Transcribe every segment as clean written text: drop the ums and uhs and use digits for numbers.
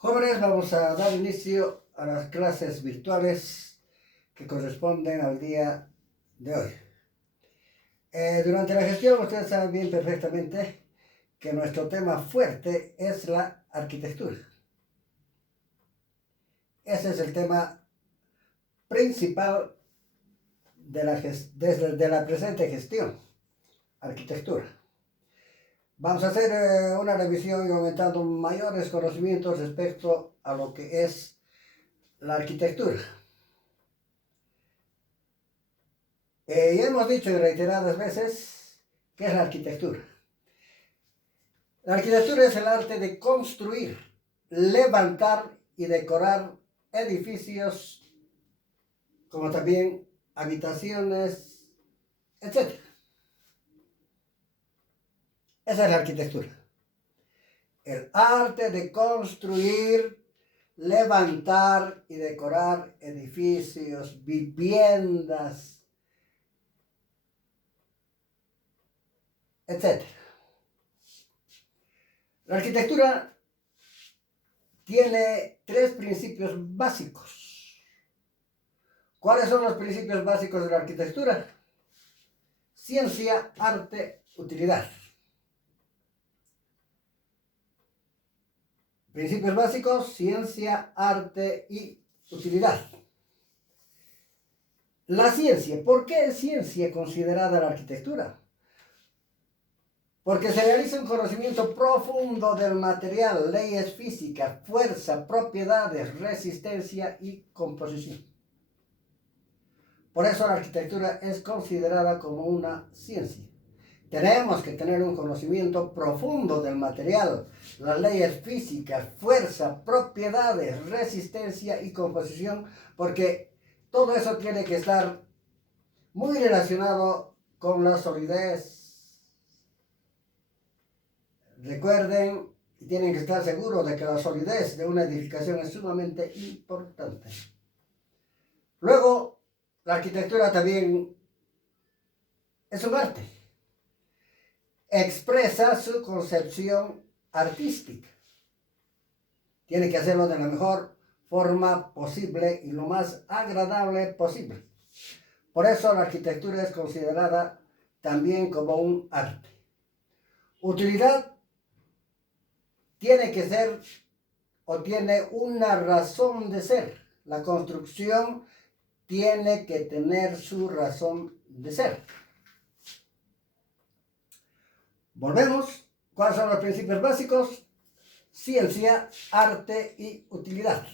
Jóvenes, vamos a dar inicio a las clases virtuales que corresponden al día de hoy. Durante la gestión ustedes saben bien perfectamente que nuestro tema fuerte es la arquitectura. Ese es el tema principal desde la presente gestión, arquitectura. Vamos a hacer una revisión y aumentando mayores conocimientos respecto a lo que es la arquitectura. Ya hemos dicho reiteradas veces qué es la arquitectura. La arquitectura es el arte de construir, levantar y decorar edificios, como también habitaciones, etc. Esa es la arquitectura. El arte de construir, levantar y decorar edificios, viviendas, etc. La arquitectura tiene tres principios básicos. ¿Cuáles son los principios básicos de la arquitectura? Ciencia, arte, utilidad. Principios básicos, ciencia, arte y utilidad. La ciencia. ¿Por qué es ciencia considerada la arquitectura? Porque se realiza un conocimiento profundo del material, leyes físicas, fuerza, propiedades, resistencia y composición. Por eso la arquitectura es considerada como una ciencia. Tenemos que tener un conocimiento profundo del material, las leyes físicas, fuerza, propiedades, resistencia y composición, porque todo eso tiene que estar muy relacionado con la solidez. Recuerden y tienen que estar seguros de que la solidez de una edificación es sumamente importante. Luego, la arquitectura también es un arte. Expresa su concepción artística. Tiene que hacerlo de la mejor forma posible y lo más agradable posible. Por eso la arquitectura es considerada también como un arte. Utilidad tiene que ser o tiene una razón de ser. La construcción tiene que tener su razón de ser. Volvemos. ¿Cuáles son los principios básicos? Ciencia, arte y utilidad.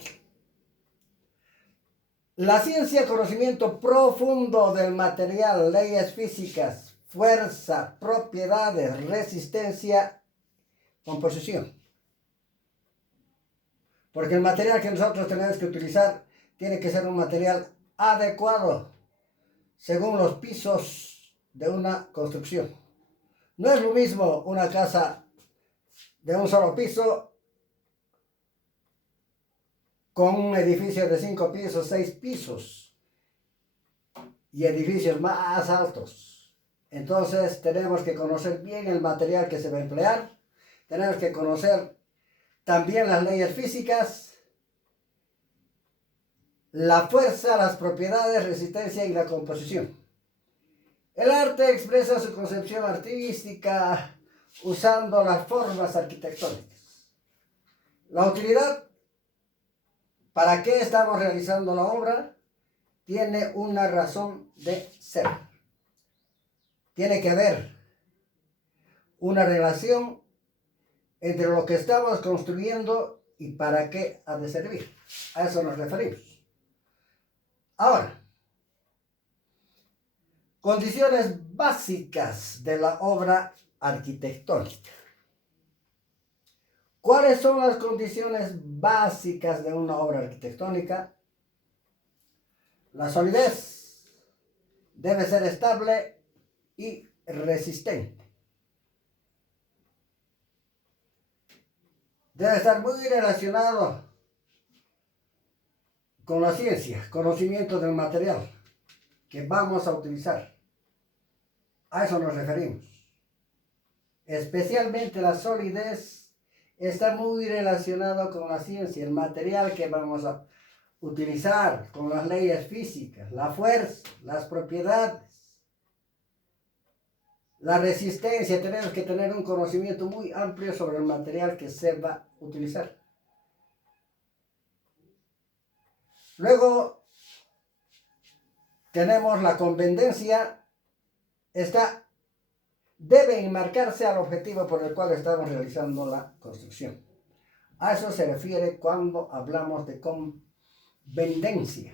La ciencia, conocimiento profundo del material, leyes físicas, fuerza, propiedades, resistencia, composición. Porque el material que nosotros tenemos que utilizar tiene que ser un material adecuado según los pisos de una construcción. No es lo mismo una casa de un solo piso con un edificio de 5 pisos, 6 pisos y edificios más altos. Entonces tenemos que conocer bien el material que se va a emplear, tenemos que conocer también las leyes físicas, la fuerza, las propiedades, resistencia y la composición. El arte expresa su concepción artística usando las formas arquitectónicas. La utilidad, ¿para qué estamos realizando la obra? Tiene una razón de ser. Tiene que haber una relación entre lo que estamos construyendo y para qué ha de servir. A eso nos referimos. Ahora, condiciones básicas de la obra arquitectónica. ¿Cuáles son las condiciones básicas de una obra arquitectónica? La solidez debe ser estable y resistente. Debe estar muy relacionado con la ciencia, conocimiento del material que vamos a utilizar. A eso nos referimos. Especialmente la solidez está muy relacionado con la ciencia, el material que vamos a utilizar, con las leyes físicas, la fuerza, las propiedades, la resistencia. Tenemos que tener un conocimiento muy amplio sobre el material que se va a utilizar. Luego tenemos la conveniencia. Debe enmarcarse al objetivo por el cual estamos realizando la construcción. A eso se refiere cuando hablamos de conveniencia.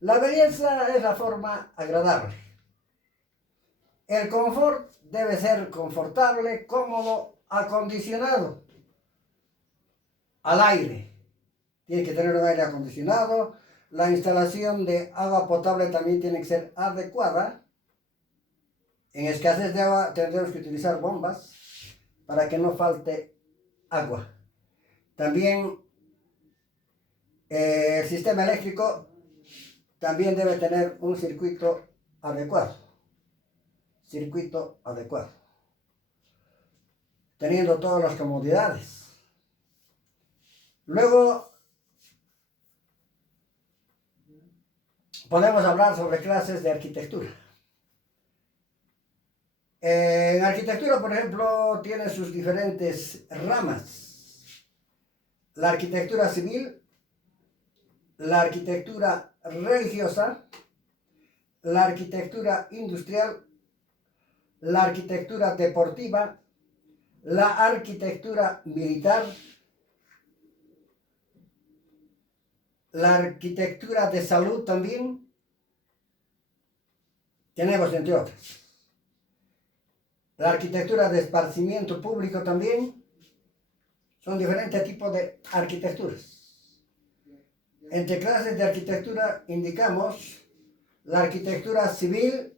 La belleza es la forma agradable. El confort debe ser confortable, cómodo, acondicionado al aire. Tiene que tener un aire acondicionado. La instalación de agua potable también tiene que ser adecuada. En escasez de agua tendremos que utilizar bombas para que no falte agua. También el sistema eléctrico también debe tener un circuito adecuado. Teniendo todas las comodidades. Luego podemos hablar sobre clases de arquitectura. En arquitectura, por ejemplo, tiene sus diferentes ramas. La arquitectura civil, la arquitectura religiosa, la arquitectura industrial, la arquitectura deportiva, la arquitectura militar, la arquitectura de salud también. Tenemos entre otras. La arquitectura de esparcimiento público también. Son diferentes tipos de arquitecturas. Entre clases de arquitectura indicamos la arquitectura civil,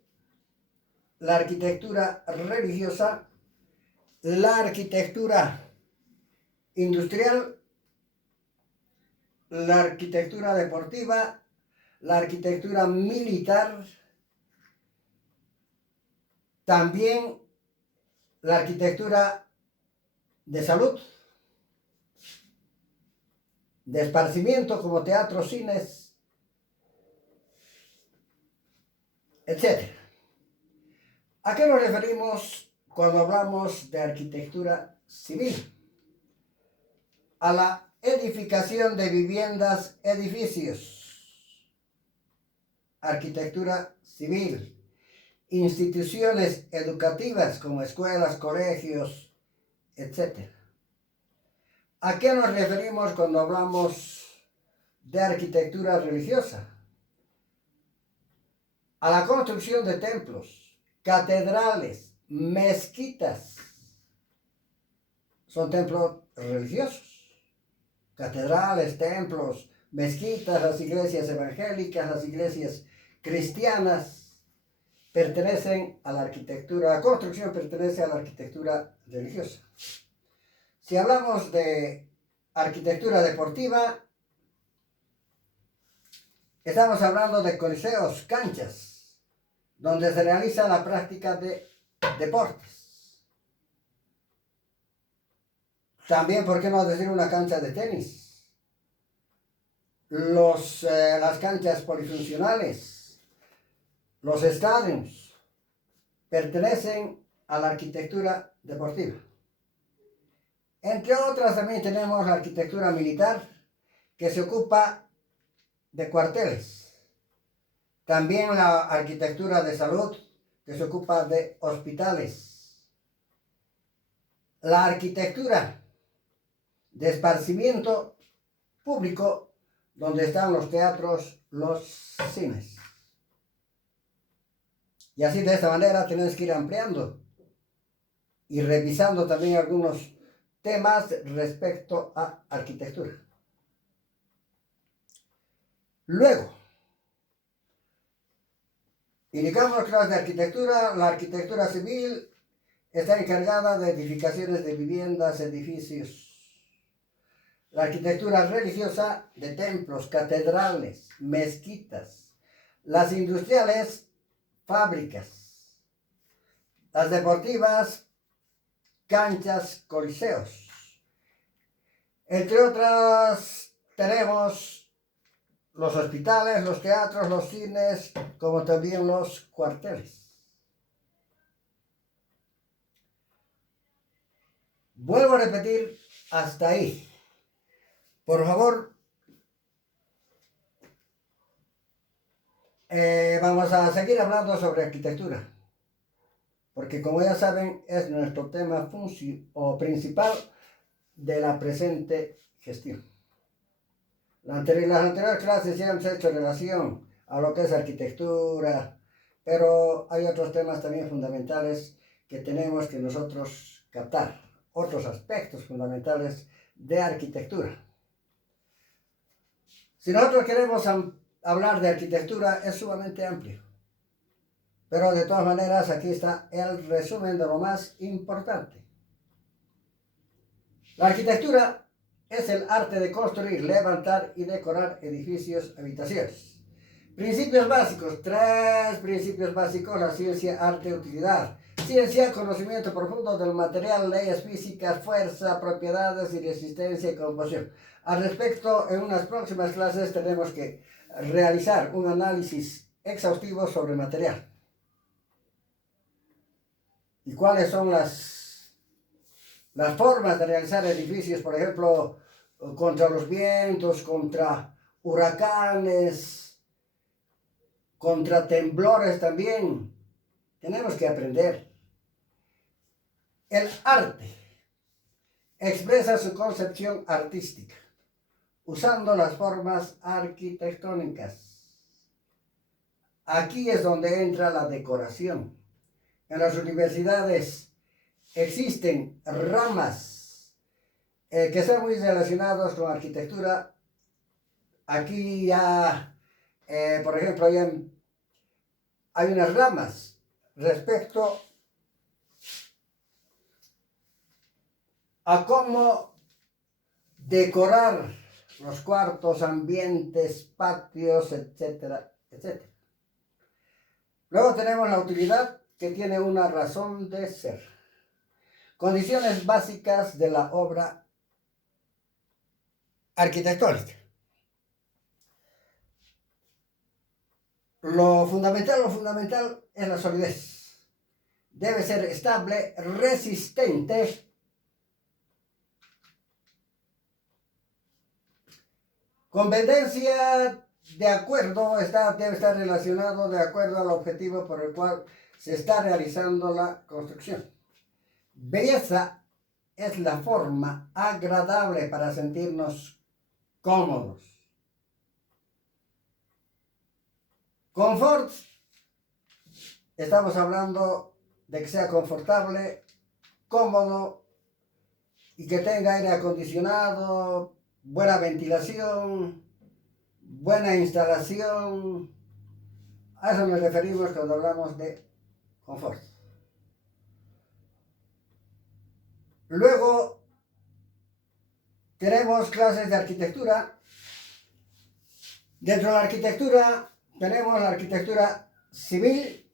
la arquitectura religiosa, la arquitectura industrial, la arquitectura deportiva, la arquitectura militar, también la arquitectura de salud, de esparcimiento como teatros, cines, etc. ¿A qué nos referimos cuando hablamos de arquitectura civil? A la edificación de viviendas, edificios. Arquitectura civil. Instituciones educativas como escuelas, colegios, etc. ¿A qué nos referimos cuando hablamos de arquitectura religiosa? A la construcción de templos, catedrales, mezquitas. Son templos religiosos. Catedrales, templos, mezquitas, las iglesias evangélicas, las iglesias cristianas pertenecen a la arquitectura, la construcción pertenece a la arquitectura religiosa. Si hablamos de arquitectura deportiva, estamos hablando de coliseos, canchas, donde se realiza la práctica de deportes. También, ¿por qué no decir una cancha de tenis? Las canchas polifuncionales, los estadios, pertenecen a la arquitectura deportiva. Entre otras, también tenemos la arquitectura militar, que se ocupa de cuarteles. También la arquitectura de salud, que se ocupa de hospitales. La arquitectura de esparcimiento público, donde están los teatros, los cines. Y así, de esta manera, tenemos que ir ampliando y revisando también algunos temas respecto a arquitectura. Luego, indicamos clases de arquitectura. La arquitectura civil está encargada de edificaciones de viviendas, edificios. La arquitectura religiosa, de templos, catedrales, mezquitas. Las industriales, fábricas. Las deportivas, canchas, coliseos. Entre otras, tenemos los hospitales, los teatros, los cines, como también los cuarteles. Vuelvo a repetir, hasta ahí. Por favor, vamos a seguir hablando sobre arquitectura, porque como ya saben, es nuestro tema principal de la presente gestión. Las anteriores clases ya hemos hecho relación a lo que es arquitectura, pero hay otros temas también fundamentales que tenemos que nosotros captar, otros aspectos fundamentales de arquitectura. Si nosotros queremos hablar de arquitectura, es sumamente amplio, pero de todas maneras aquí está el resumen de lo más importante. La arquitectura es el arte de construir, levantar y decorar edificios, habitaciones. Principios básicos, 3 principios básicos: la ciencia, arte, utilidad. Ciencia, conocimiento profundo del material, leyes físicas, fuerza, propiedades y resistencia y composición. Al respecto, en unas próximas clases tenemos que realizar un análisis exhaustivo sobre el material. ¿Y cuáles son las formas de realizar edificios? Por ejemplo, contra los vientos, contra huracanes, contra temblores también. Tenemos que aprender. El arte expresa su concepción artística usando las formas arquitectónicas. Aquí es donde entra la decoración. En las universidades existen ramas que están muy relacionadas con arquitectura. Aquí ya, por ejemplo, ya hay unas ramas respecto a cómo decorar los cuartos, ambientes, patios, etcétera, etcétera. Luego tenemos la utilidad, que tiene una razón de ser. Condiciones básicas de la obra arquitectónica. Lo fundamental es la solidez. Debe ser estable, resistente, conveniencia de acuerdo, debe estar relacionado de acuerdo al objetivo por el cual se está realizando la construcción. Belleza es la forma agradable para sentirnos cómodos. Confort, estamos hablando de que sea confortable, cómodo y que tenga aire acondicionado, buena ventilación, buena instalación. A eso nos referimos cuando hablamos de confort. Luego tenemos clases de arquitectura. Dentro de la arquitectura tenemos la arquitectura civil,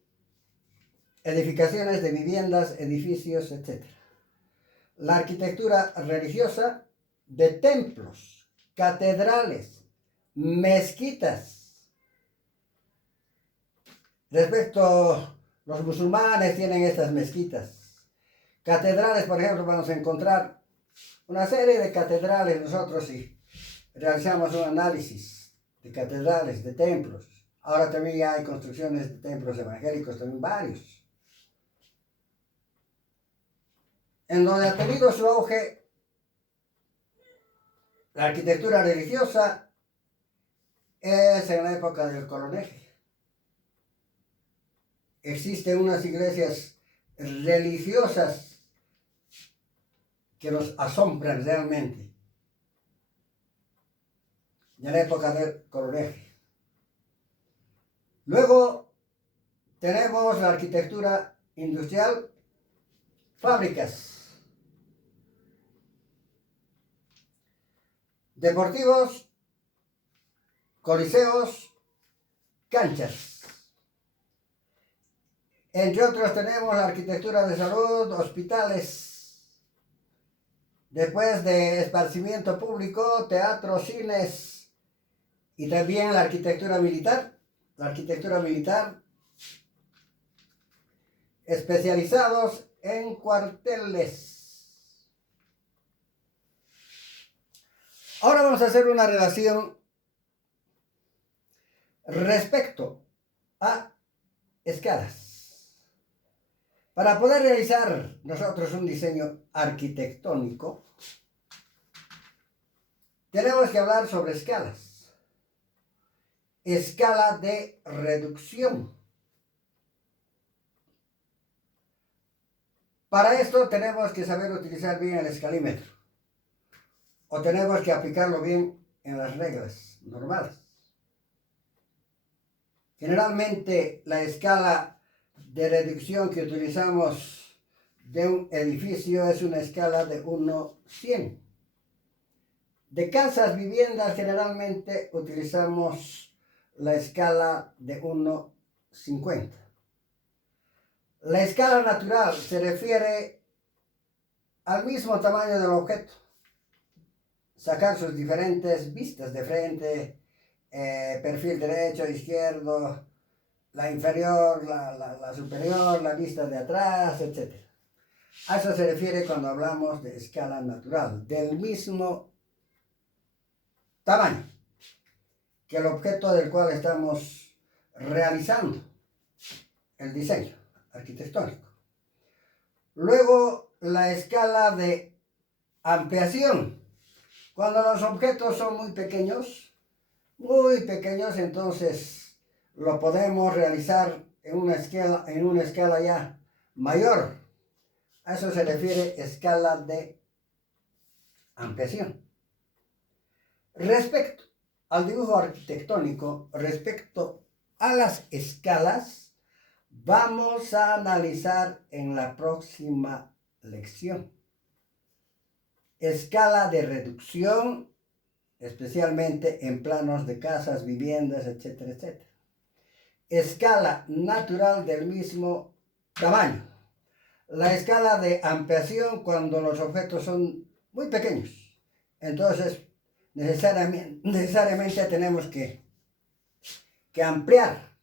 edificaciones de viviendas, edificios, etc. La arquitectura religiosa, de templos, catedrales, mezquitas. Respecto, los musulmanes tienen estas mezquitas. Catedrales, por ejemplo, vamos a encontrar una serie de catedrales nosotros si realizamos un análisis de catedrales, de templos. Ahora también ya hay construcciones de templos evangélicos, también varios. En donde ha tenido su auge la arquitectura religiosa es en la época del coloneje. Existen unas iglesias religiosas que nos asombran realmente. En la época del coloneje. Luego tenemos la arquitectura industrial, fábricas, deportivos, coliseos, canchas. Entre otros tenemos la arquitectura de salud, hospitales, Después de esparcimiento público, teatro, cines y también la arquitectura militar. La arquitectura militar, especializados en cuarteles. Ahora vamos a hacer una relación respecto a escalas. Para poder realizar nosotros un diseño arquitectónico, tenemos que hablar sobre escalas. Escala de reducción. Para esto tenemos que saber utilizar bien el escalímetro. O tenemos que aplicarlo bien en las reglas normales. Generalmente la escala de reducción que utilizamos de un edificio es una escala de 1:100. De casas, viviendas, generalmente utilizamos la escala de 1:50. La escala natural se refiere al mismo tamaño del objeto. Sacar sus diferentes vistas de frente, perfil derecho, izquierdo, la inferior, la superior, la vista de atrás, etc. A eso se refiere cuando hablamos de escala natural, del mismo tamaño que el objeto del cual estamos realizando el diseño arquitectónico. Luego, la escala de ampliación. Cuando los objetos son muy pequeños, entonces lo podemos realizar en una escala ya mayor. A eso se refiere escala de ampliación. Respecto al dibujo arquitectónico, respecto a las escalas, vamos a analizar en la próxima lección. Escala de reducción, especialmente en planos de casas, viviendas, etcétera, etcétera. Escala natural del mismo tamaño. La escala de ampliación cuando los objetos son muy pequeños. Entonces, necesariamente tenemos que ampliar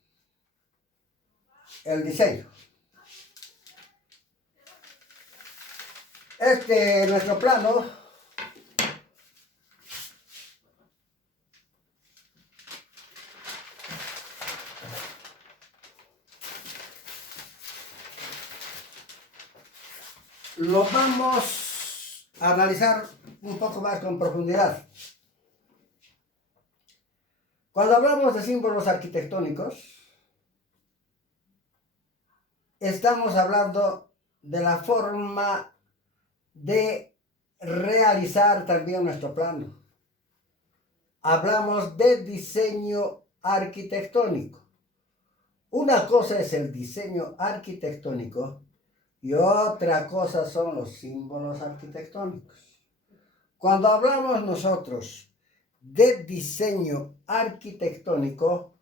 el diseño. Nuestro plano lo vamos a analizar un poco más con profundidad. Cuando hablamos de símbolos arquitectónicos, estamos hablando de la forma de realizar también nuestro plano. Hablamos de diseño arquitectónico. Una cosa es el diseño arquitectónico y otra cosa son los símbolos arquitectónicos. Cuando hablamos nosotros de diseño arquitectónico,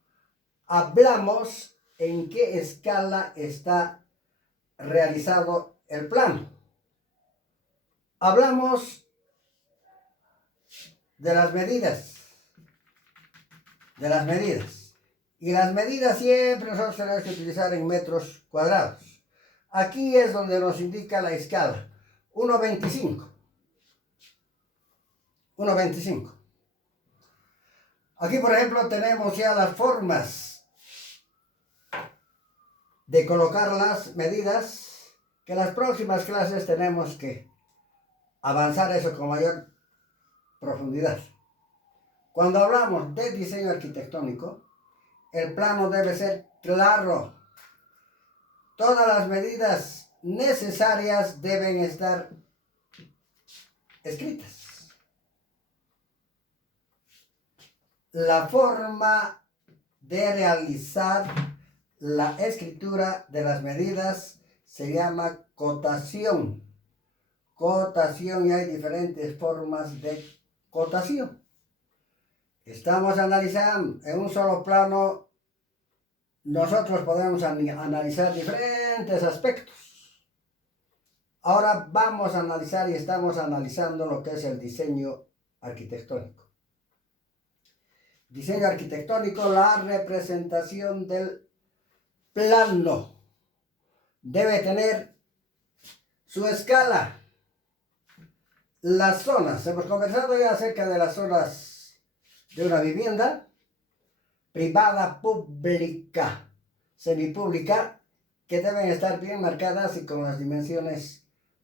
hablamos en qué escala está realizado el plano. Hablamos de las medidas. Y las medidas siempre nosotros tenemos que utilizar en metros cuadrados. Aquí es donde nos indica la escala. 1:25. 1:25. Aquí, por ejemplo, tenemos ya las formas de colocar las medidas, que en las próximas clases tenemos que avanzar eso con mayor profundidad. Cuando hablamos de diseño arquitectónico, el plano debe ser claro. Todas las medidas necesarias deben estar escritas. La forma de realizar la escritura de las medidas se llama cotación. Cotación, y hay diferentes formas de cotación. Estamos analizando en un solo plano, nosotros podemos analizar diferentes aspectos. Ahora vamos a analizar y estamos analizando lo que es el diseño arquitectónico. Diseño arquitectónico, la representación del plano debe tener su escala. Las zonas, hemos conversado ya acerca de las zonas de una vivienda, privada, pública, semipública, que deben estar bien marcadas y con las dimensiones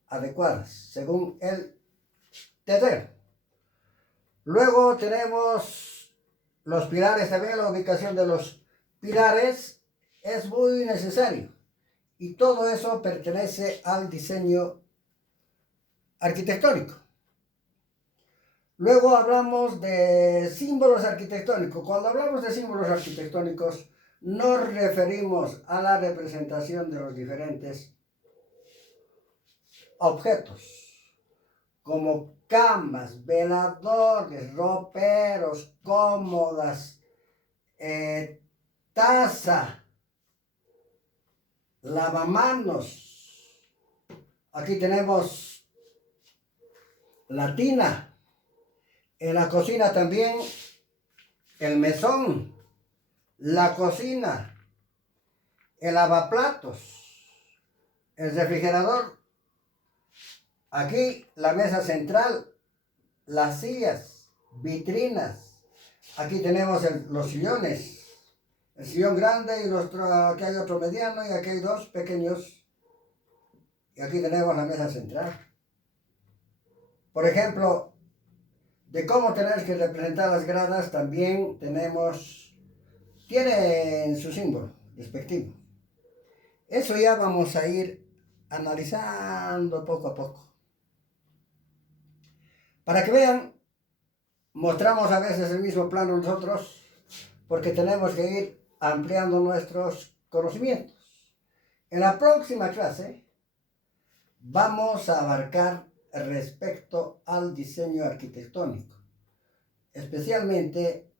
adecuadas, según el terreno. Luego tenemos los pilares también, la ubicación de los pilares es muy necesario. Y todo eso pertenece al diseño arquitectónico. Luego hablamos de símbolos arquitectónicos. Cuando hablamos de símbolos arquitectónicos, nos referimos a la representación de los diferentes objetos, como camas, veladores, roperos, cómodas, taza, lavamanos. Aquí tenemos la tina. En la cocina también el mesón, la cocina, el lavaplatos, el refrigerador. Aquí la mesa central, las sillas, vitrinas. Aquí tenemos los sillones. El sillón grande y aquí hay otro mediano y aquí hay dos pequeños. Y aquí tenemos la mesa central. Por ejemplo, de cómo tener que representar las gradas también tiene su símbolo respectivo. Eso ya vamos a ir analizando poco a poco. Para que vean, mostramos a veces el mismo plano nosotros, porque tenemos que ir ampliando nuestros conocimientos. En la próxima clase vamos a abarcar respecto al diseño arquitectónico. Especialmente,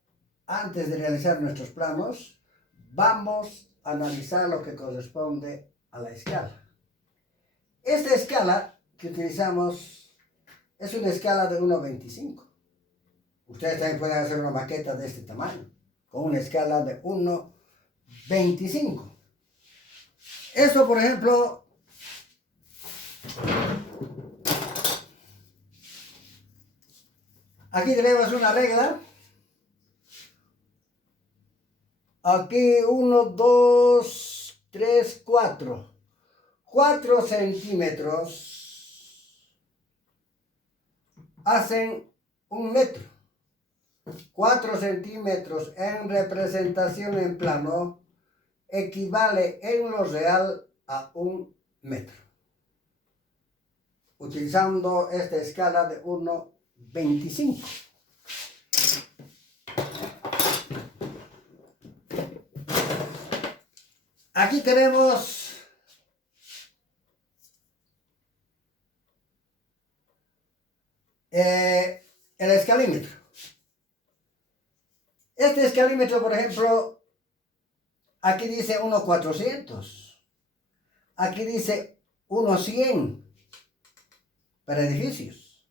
antes de realizar nuestros planos, vamos a analizar lo que corresponde a la escala. Esta escala que utilizamos es una escala de 1:25. Ustedes también pueden hacer una maqueta de este tamaño, con una escala de 1:25. Esto, por ejemplo, aquí tenemos una regla. Aquí 1, 2, 3, 4. 4 centímetros hacen 1 metro. 4 centímetros en representación en plano equivale en lo real a 1 metro. Utilizando esta escala de 1:25. Aquí tenemos el escalímetro. Este escalímetro, por ejemplo, aquí dice 1:400. Aquí dice 1:100 para edificios.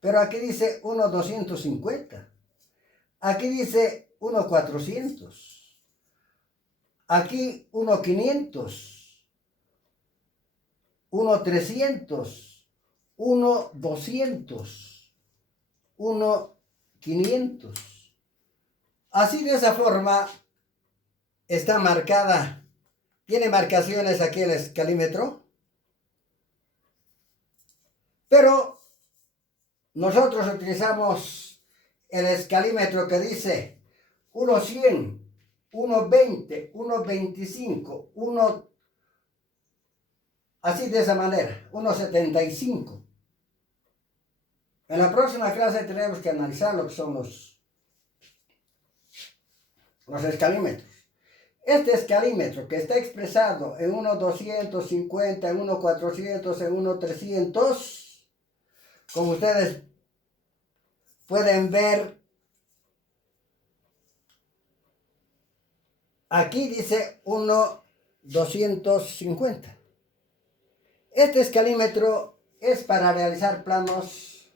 Pero aquí dice 1:250. Aquí dice 1:400. Aquí 1:500. 1:300. 1:200. 1:500. Así, de esa forma está marcada. Tiene marcaciones aquí el escalímetro. Pero nosotros utilizamos el escalímetro que dice 1:100, 1:20, 1:25, 1, así de esa manera, 1:75. En la próxima clase tenemos que analizar lo que son los escalímetros. Este escalímetro que está expresado en 1:250, en 1:400, en 1:300, como ustedes pueden ver, aquí dice 1:250. Este escalímetro es para realizar planos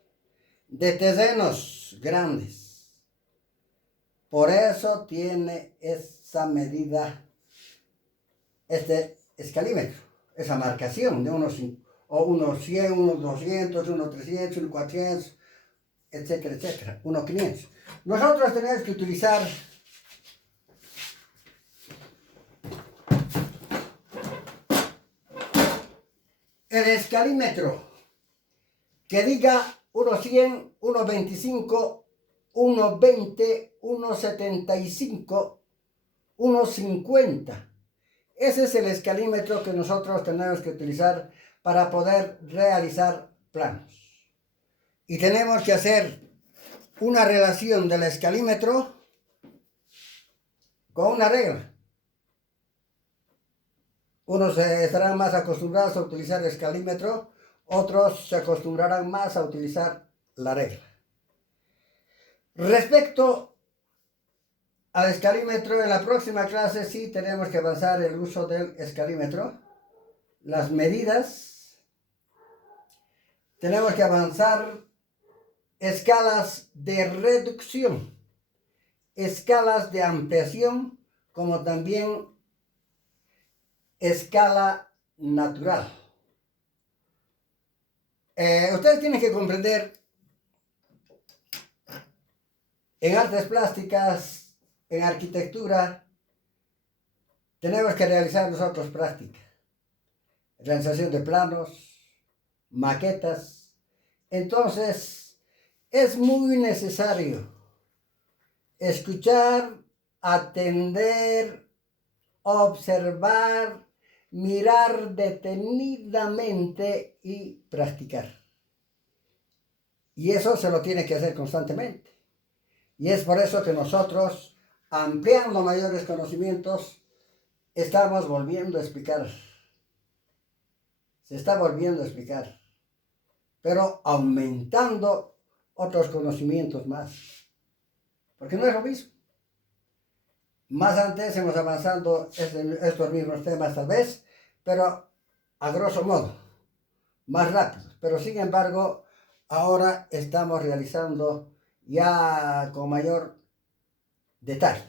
de terrenos grandes. Por eso tiene esa medida, este escalímetro, esa marcación de unos 100, unos 200, unos 300, unos 400, etcétera, etcétera, unos 500. Nosotros tenemos que utilizar el escalímetro que diga 1.100, 1.25, 1.20, 1.75, 1.50. Ese es el escalímetro que nosotros tenemos que utilizar para poder realizar planos. Y tenemos que hacer una relación del escalímetro con una regla. Unos estarán más acostumbrados a utilizar el escalímetro, otros se acostumbrarán más a utilizar la regla. Respecto al escalímetro, en la próxima clase sí tenemos que avanzar el uso del escalímetro, las medidas, tenemos que avanzar escalas de reducción, escalas de ampliación, como también escala natural. Ustedes tienen que comprender en artes plásticas, en arquitectura, tenemos que realizar nosotros práctica, realización de planos, maquetas. Entonces, es muy necesario escuchar, atender, observar, mirar detenidamente y practicar. Y eso se lo tiene que hacer constantemente. Y es por eso que nosotros, ampliando mayores conocimientos, estamos volviendo a explicar. Se está volviendo a explicar. Pero aumentando otros conocimientos más. Porque no es lo mismo. Más antes hemos avanzado estos mismos temas tal vez, pero a grosso modo, más rápido. Pero sin embargo, ahora estamos realizando ya con mayor detalle.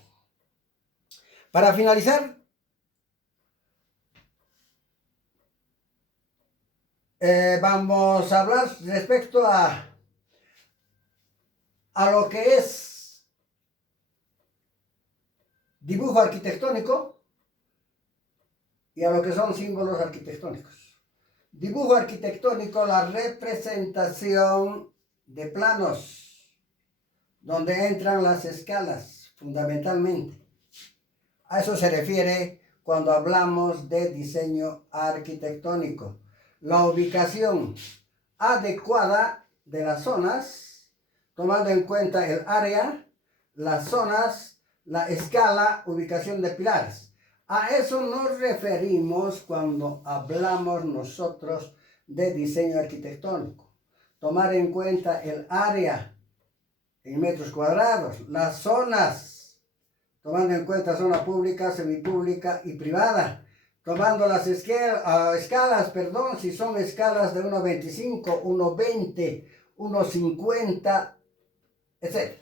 Para finalizar, vamos a hablar respecto a lo que es dibujo arquitectónico y a lo que son símbolos arquitectónicos. Dibujo arquitectónico, la representación de planos, donde entran las escalas, fundamentalmente. A eso se refiere cuando hablamos de diseño arquitectónico. La ubicación adecuada de las zonas, tomando en cuenta el área, las zonas, la escala, ubicación de pilares. A eso nos referimos cuando hablamos nosotros de diseño arquitectónico. Tomar en cuenta el área en metros cuadrados, las zonas, tomando en cuenta zona pública, semipública y privada, tomando las escalas, si son escalas de 1.25, 1.20, 1.50, etc.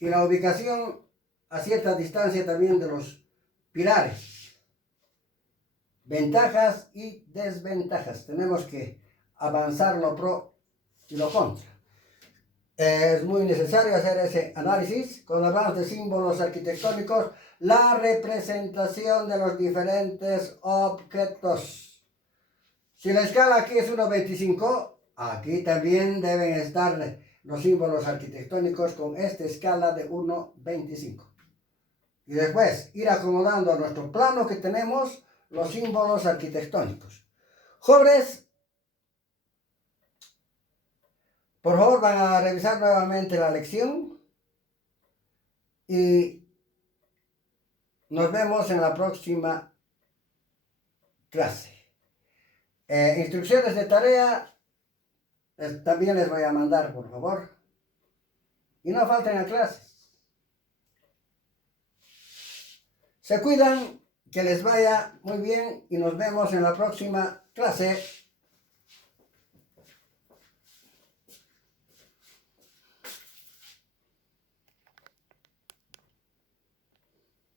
Y la ubicación a cierta distancia también de los pilares. Ventajas y desventajas. Tenemos que avanzar lo pro y lo contra. Es muy necesario hacer ese análisis. Cuando hablamos de símbolos arquitectónicos, la representación de los diferentes objetos. Si la escala aquí es 1.25, aquí también deben estar los símbolos arquitectónicos con esta escala de 1.25. Y después ir acomodando a nuestro plano que tenemos los símbolos arquitectónicos. Jóvenes, por favor, van a revisar nuevamente la lección y nos vemos en la próxima clase. Instrucciones de tarea también les voy a mandar, por favor. Y no falten a clases. Se cuidan, que les vaya muy bien y nos vemos en la próxima clase.